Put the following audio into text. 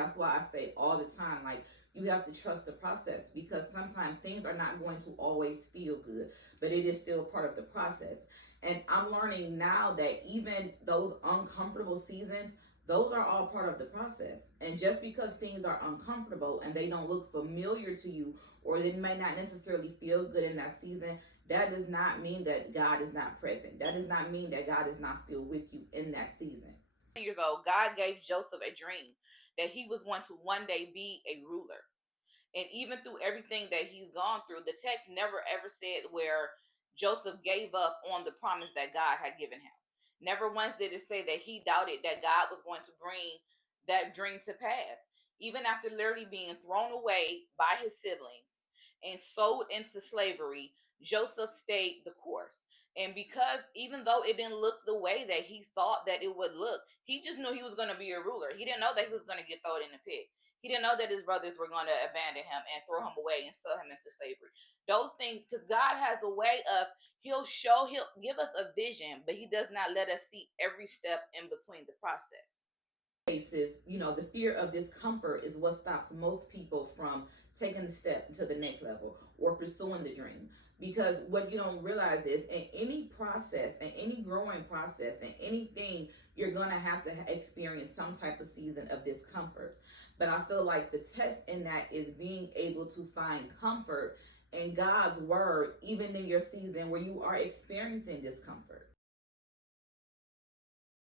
That's why I say all the time, like, you have to trust the process, because sometimes things are not going to always feel good, but it is still part of the process. And I'm learning now that even those uncomfortable seasons, those are all part of the process. And just because things are uncomfortable and they don't look familiar to you, or they may not necessarily feel good in that season, that does not mean that God is not present. That does not mean that God is not still with you in that season. Years old, God gave Joseph a dream that he was going to one day be a ruler. And even through everything that he's gone through, the text never ever said where Joseph gave up on the promise that God had given him. Never once did it say that he doubted that God was going to bring that dream to pass. Even after literally being thrown away by his siblings and sold into slavery, Joseph stayed the course. And because even though it didn't look the way that he thought that it would look, he just knew he was going to be a ruler. He didn't know that he was going to get thrown in the pit. He didn't know that his brothers were going to abandon him and throw him away and sell him into slavery. Those things, because God has a way of, he'll give us a vision, but he does not let us see every step in between the process. Cases, the fear of discomfort is what stops most people from taking the step to the next level or pursuing the dream. Because what you don't realize is, in any process, in any growing process, in anything, you're going to have to experience some type of season of discomfort. But I feel like the test in that is being able to find comfort in God's word, even in your season where you are experiencing discomfort.